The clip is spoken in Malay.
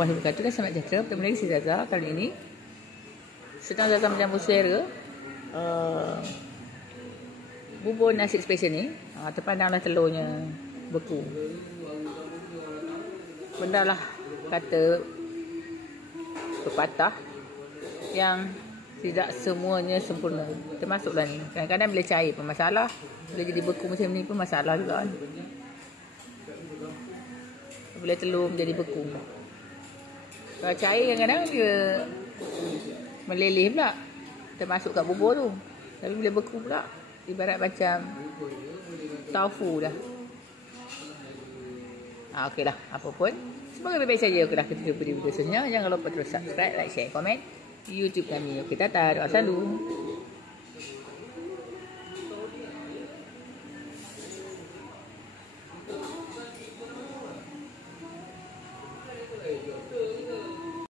warahmatullahi wabarakatuh. Dan selamat sejahtera. Bertemu lagi saya Zaza. Kali ini sedang Zaza mencampur selera bubur nasi special ni. Terpandanglah telurnya beku. Benda lah kata pepatah yang tidak semuanya sempurna. Termasuklah ni. Kadang-kadang bila cair pun masalah. Bila jadi beku macam ni pun masalah juga kan. Bila telur menjadi beku. Kalau cair kadang-kadang dia meleleh pula. Termasuk kat bubur tu. Tapi bila beku pula, ibarat macam tofu dah. Okey lah. Apa pun. Semoga baik-baik saja. Okey lah. Kita jumpa di video selanjutnya. Jangan lupa terus subscribe, like, share, komen YouTube kami. Okey, tata. Doa selalu.